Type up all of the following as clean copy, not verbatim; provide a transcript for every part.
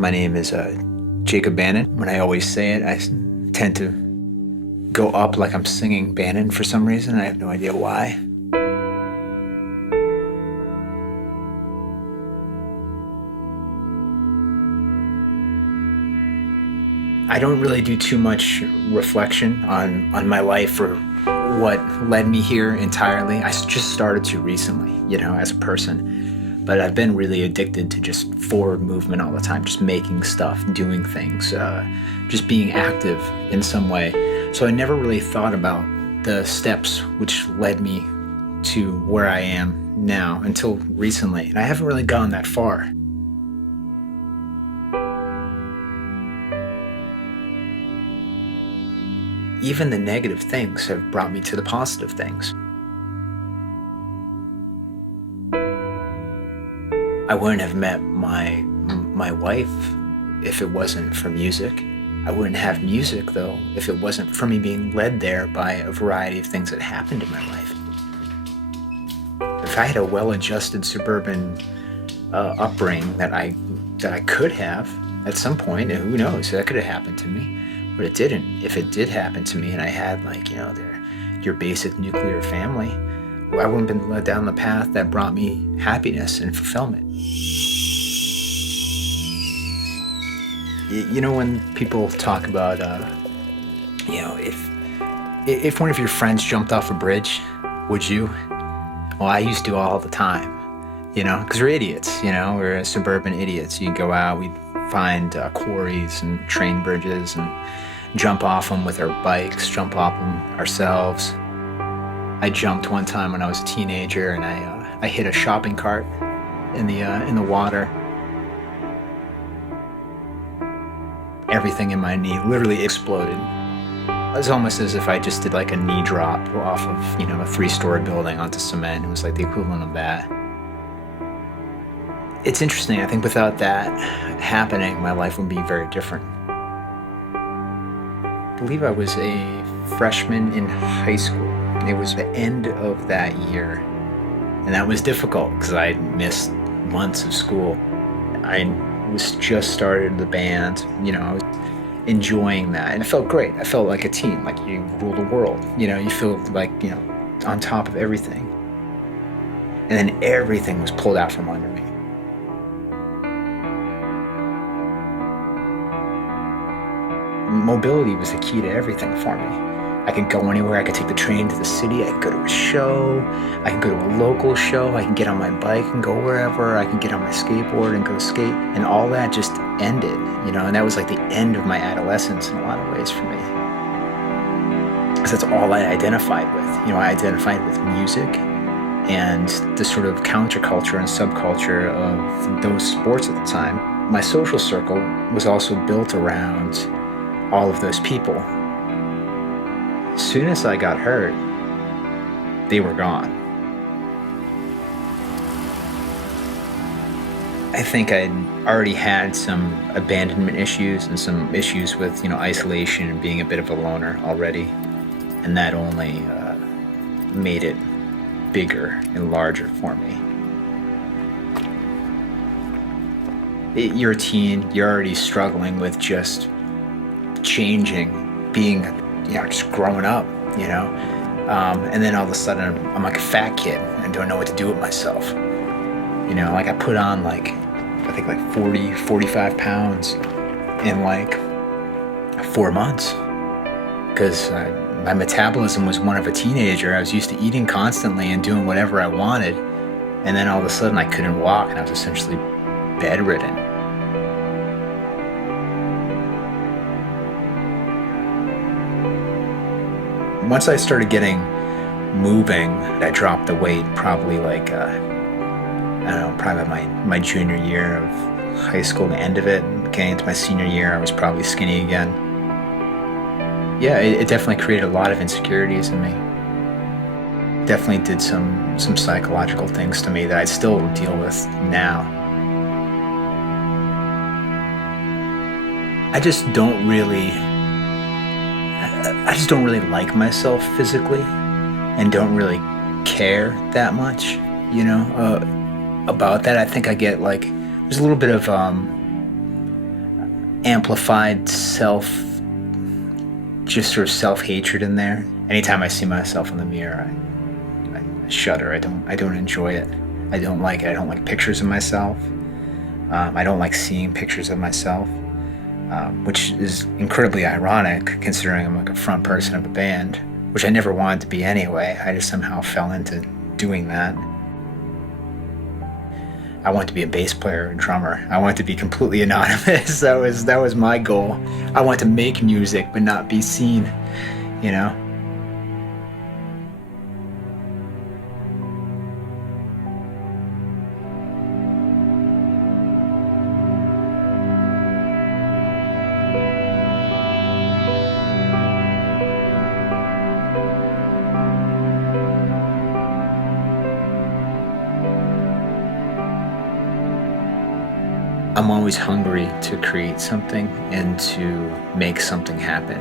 My name is Jacob Bannon. When I always say it, I tend to go up like I'm singing Bannon for some reason. I have no idea why. I don't really do too much reflection on my life or what led me here entirely. I just started to recently, as a person. But I've been really addicted to just forward movement all the time, just making stuff, doing things, just being active in some way. So I never really thought about the steps which led me to where I am now until recently. And I haven't really gone that far. Even the negative things have brought me to the positive things. I wouldn't have met my wife if it wasn't for music. I wouldn't have music, though, if it wasn't for me being led there by a variety of things that happened in my life. If I had a well-adjusted suburban upbringing that I could have at some point, and who knows, that could have happened to me, but it didn't. If it did happen to me and I had your basic nuclear family, I wouldn't have been led down the path that brought me happiness and fulfillment. When people talk about, if one of your friends jumped off a bridge, would you? Well, I used to all the time, because we're idiots, we're suburban idiots. You go out, we'd find quarries and train bridges and jump off them with our bikes, jump off them ourselves. I jumped one time when I was a teenager, and I hit a shopping cart in the water. Everything in my knee literally exploded. It was almost as if I just did like a knee drop off of a 3-story building onto cement. It was like the equivalent of that. It's interesting. I think without that happening, my life would be very different. I believe I was a freshman in high school. It was the end of that year, and that was difficult because I missed months of school. I was just started the band, I was enjoying that, and it felt great. I felt like a team, like you rule the world, you feel like, on top of everything. And then everything was pulled out from under me. Mobility was the key to everything for me. I could go anywhere. I could take the train to the city. I could go to a show. I could go to a local show. I can get on my bike and go wherever. I can get on my skateboard and go skate. And all that just ended, and that was like the end of my adolescence in a lot of ways for me. Because that's all I identified with. I identified with music and the sort of counterculture and subculture of those sports at the time. My social circle was also built around all of those people. As soon as I got hurt, they were gone. I think I'd already had some abandonment issues and some issues with, isolation and being a bit of a loner already. And that only made it bigger and larger for me. You're a teen, you're already struggling with just changing, being, just growing up, and then all of a sudden I'm like a fat kid and don't know what to do with myself. I put on I think 40, 45 pounds in 4 months because my metabolism was one of a teenager. I was used to eating constantly and doing whatever I wanted. And then all of a sudden I couldn't walk and I was essentially bedridden. Once I started getting moving, I dropped the weight probably probably my junior year of high school, the end of it. Getting into my senior year, I was probably skinny again. Yeah, it definitely created a lot of insecurities in me. Definitely did some psychological things to me that I still deal with now. I just don't really like myself physically and don't really care that much, about that. I think I get there's a little bit of amplified just sort of self-hatred in there. Anytime I see myself in the mirror, I shudder. I don't enjoy it. I don't like it. I don't like pictures of myself. I don't like seeing pictures of myself, which is incredibly ironic considering I'm like a front person of a band, which I never wanted to be anyway. I just somehow fell into doing that. I want to be a bass player and drummer. I want to be completely anonymous. That was my goal. I want to make music but not be seen, you know? I'm always hungry to create something and to make something happen.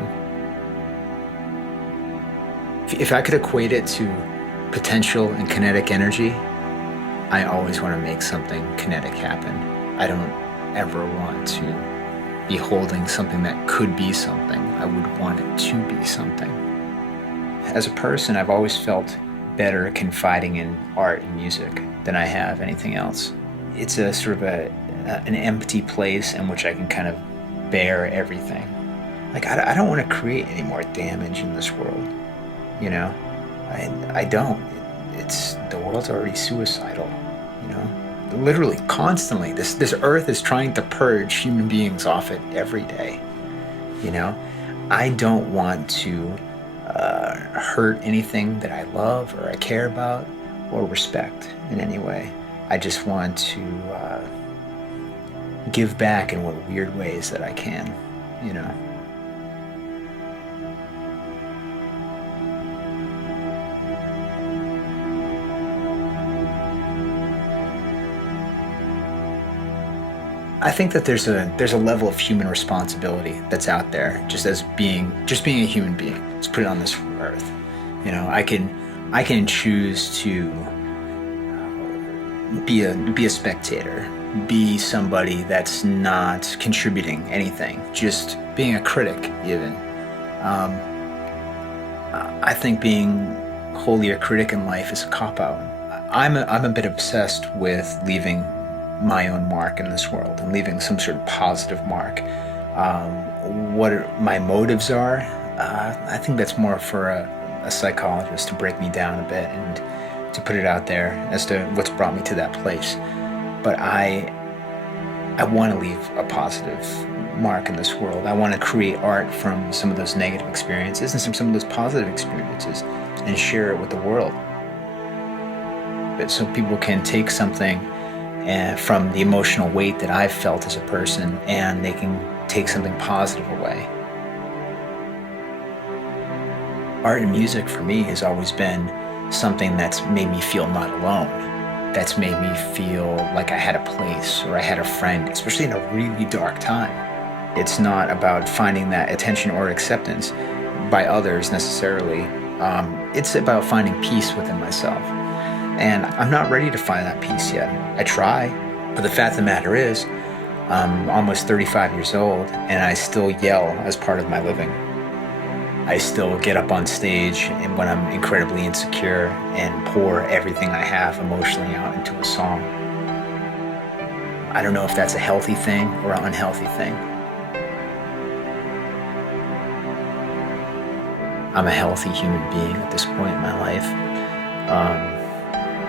If I could equate it to potential and kinetic energy, I always want to make something kinetic happen. I don't ever want to be holding something that could be something. I would want it to be something. As a person, I've always felt better confiding in art and music than I have anything else. It's a sort of an empty place in which I can kind of bear everything. Like, I don't want to create any more damage in this world, you know? I don't. The world's already suicidal, you know? Literally, constantly. This earth is trying to purge human beings off it every day, you know? I don't want to hurt anything that I love or I care about or respect in any way. I just want to give back in what weird ways that I can, you know. I think that there's a level of human responsibility that's out there just being a human being. Let's put it on this earth. You know, I can choose to be a spectator, be somebody that's not contributing anything, just being a critic even. I think being wholly a critic in life is a cop-out. I'm a bit obsessed with leaving my own mark in this world and leaving some sort of positive mark. What my motives are, I think that's more for a psychologist to break me down a bit and to put it out there as to what's brought me to that place. But I want to leave a positive mark in this world. I want to create art from some of those negative experiences and some of those positive experiences and share it with the world. But so people can take something from the emotional weight that I've felt as a person, and they can take something positive away. Art and music for me has always been something that's made me feel not alone, that's made me feel like I had a place or I had a friend, especially in a really dark time. It's not about finding that attention or acceptance by others necessarily. It's about finding peace within myself. And I'm not ready to find that peace yet. I try, but the fact of the matter is, I'm almost 35 years old and I still yell as part of my living. I still get up on stage and when I'm incredibly insecure and pour everything I have emotionally out into a song. I don't know if that's a healthy thing or an unhealthy thing. I'm a healthy human being at this point in my life.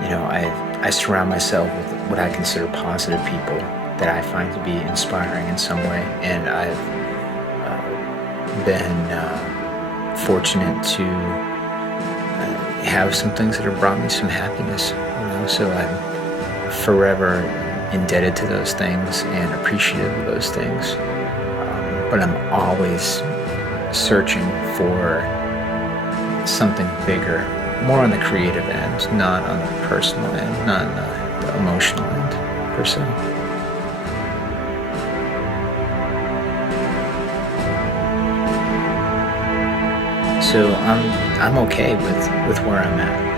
You know, I surround myself with what I consider positive people that I find to be inspiring in some way, and I've been fortunate to have some things that have brought me some happiness, you know, so I'm forever indebted to those things and appreciative of those things. But I'm always searching for something bigger, more on the creative end, not on the personal end, not on the emotional end, per se. So I'm okay with where I'm at.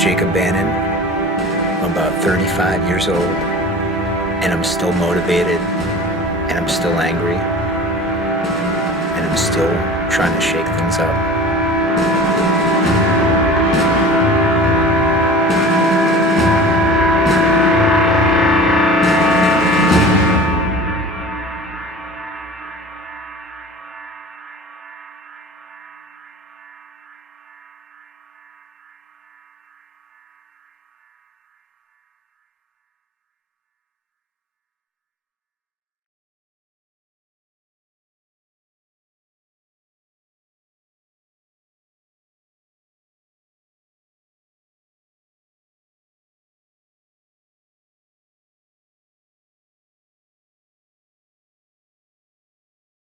Jacob Bannon. I'm about 35 years old, and I'm still motivated, and I'm still angry, and I'm still trying to shake things up.